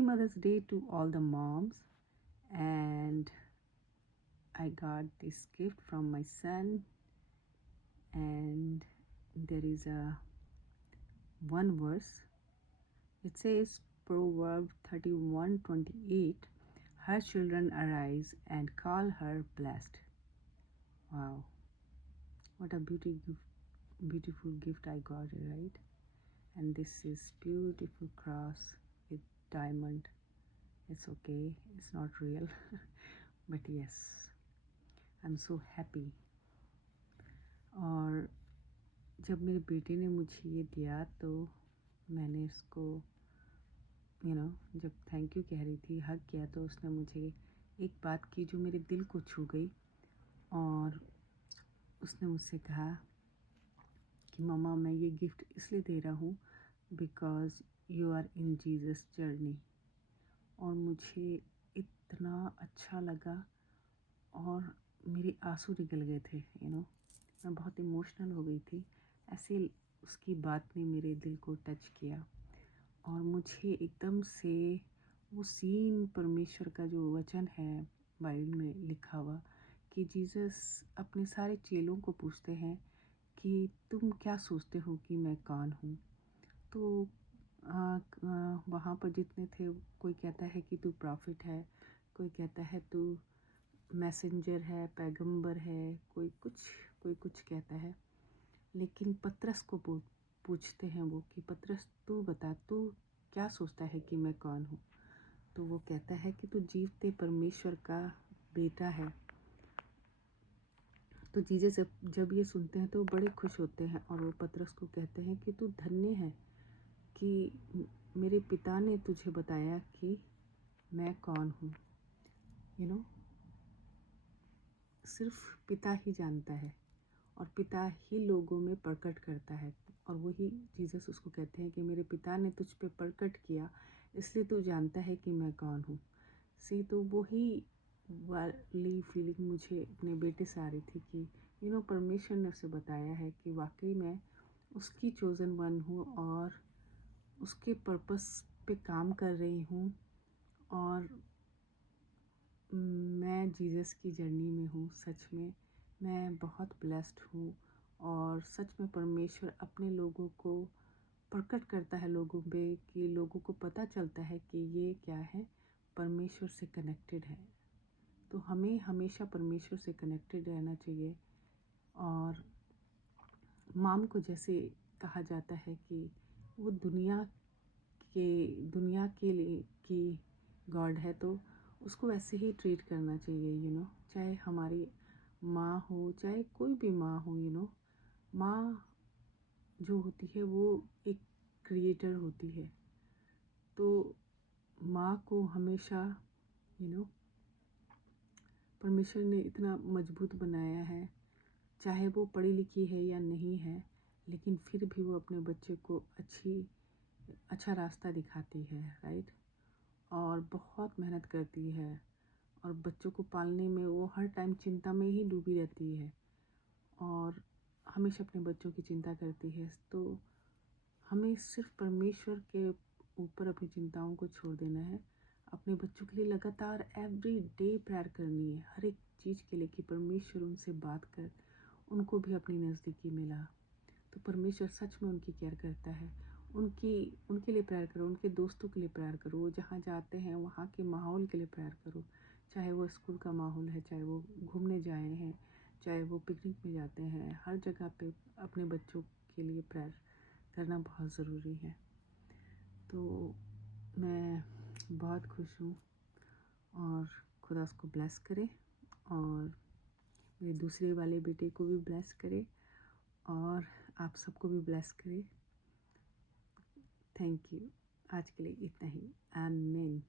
Happy Mother's Day to all the moms. And I got this gift from my son, and there is a one verse. It says Proverbs 31:28, her children arise and call her blessed. Wow, what a beautiful gift I got, right? And this is beautiful cross with diamond. It's okay, it's not real, but yes, I'm so happy. और जब मेरे बेटे ने मुझे ये दिया तो मैंने इसको जब थैंक यू कह रही थी, हग किया, तो उसने मुझे एक बात की जो मेरे दिल को छू गई। और उसने मुझसे कहा कि मम्मा, मैं ये गिफ्ट इसलिए दे रहा हूँ because you are in Jesus journey. और मुझे इतना अच्छा लगा और मेरे आंसू निकल गए थे। मैं बहुत इमोशनल हो गई थी। ऐसे उसकी बात ने मेरे दिल को टच किया और मुझे एकदम से वो सीन, परमेश्वर का जो वचन है बाइबल में लिखा हुआ, कि जीसस अपने सारे चेलों को पूछते हैं कि तुम क्या सोचते हो कि मैं कौन हूँ। तो वहाँ पर जितने थे, कोई कहता है कि तू प्रॉफिट है, कोई कहता है तू मैसेंजर है, पैगंबर है, कोई कुछ कहता है। लेकिन पतरस को पूछते हैं वो कि पतरस, तू बता, तू क्या सोचता है कि मैं कौन हूँ। तो वो कहता है कि तू जीवते परमेश्वर का बेटा है। तो जीसस जब ये सुनते हैं तो वो बड़े खुश होते हैं और वो पतरस को कहते हैं कि तू धन्य है कि मेरे पिता ने तुझे बताया कि मैं कौन हूँ। सिर्फ पिता ही जानता है और पिता ही लोगों में प्रकट करता है। और वही जीसस उसको कहते हैं कि मेरे पिता ने तुझ पे प्रकट किया, इसलिए तू जानता है कि मैं कौन हूँ। तो वही वाली फीलिंग मुझे अपने बेटे से आ रही थी कि परमेश्वर ने उसे बताया है कि वाकई मैं उसकी चोज़न वन हूँ और उसके पर्पस पे काम कर रही हूँ। और मैं जीसस की जर्नी में हूँ। सच में मैं बहुत ब्लेस्ड हूँ और सच में परमेश्वर अपने लोगों को प्रकट करता है लोगों पे, कि लोगों को पता चलता है कि ये क्या है, परमेश्वर से कनेक्टेड है। तो हमें हमेशा परमेश्वर से कनेक्टेड रहना चाहिए। और माम को जैसे कहा जाता है कि वो दुनिया के लिए की गॉड है, तो उसको वैसे ही ट्रीट करना चाहिए। चाहे हमारी माँ हो, चाहे कोई भी माँ हो, माँ जो होती है वो एक क्रिएटर होती है। तो माँ को हमेशा परमेश्वर ने इतना मजबूत बनाया है, चाहे वो पढ़ी लिखी है या नहीं है, लेकिन फिर भी वो अपने बच्चे को अच्छा रास्ता दिखाती है, राइट। और बहुत मेहनत करती है और बच्चों को पालने में वो हर टाइम चिंता में ही डूबी रहती है और हमेशा अपने बच्चों की चिंता करती है। तो हमें सिर्फ परमेश्वर के ऊपर अपनी चिंताओं को छोड़ देना है। अपने बच्चों के लिए लगातार एवरी डे प्रेयर करनी है, हर एक चीज़ के लिए, कि परमेश्वर उनसे बात कर, उनको भी अपनी नज़दीकी मिला। तो परमेश्वर सच में उनकी केयर करता है। उनके लिए प्रेयर करो, उनके दोस्तों के लिए प्रेयर करो, वो जहाँ जाते हैं वहाँ के माहौल के लिए प्रेयर करो। चाहे वो स्कूल का माहौल है, चाहे वो घूमने जाए हैं, चाहे वो पिकनिक में जाते हैं, हर जगह पे अपने बच्चों के लिए प्रेयर करना बहुत ज़रूरी है। तो मैं बहुत खुश हूँ और खुदा उसको ब्लेस करे और मेरे दूसरे वाले बेटे को भी ब्लेस करे और आप सबको भी ब्लेस करे। Thank you. आज के लिए इतना ही। आमीन।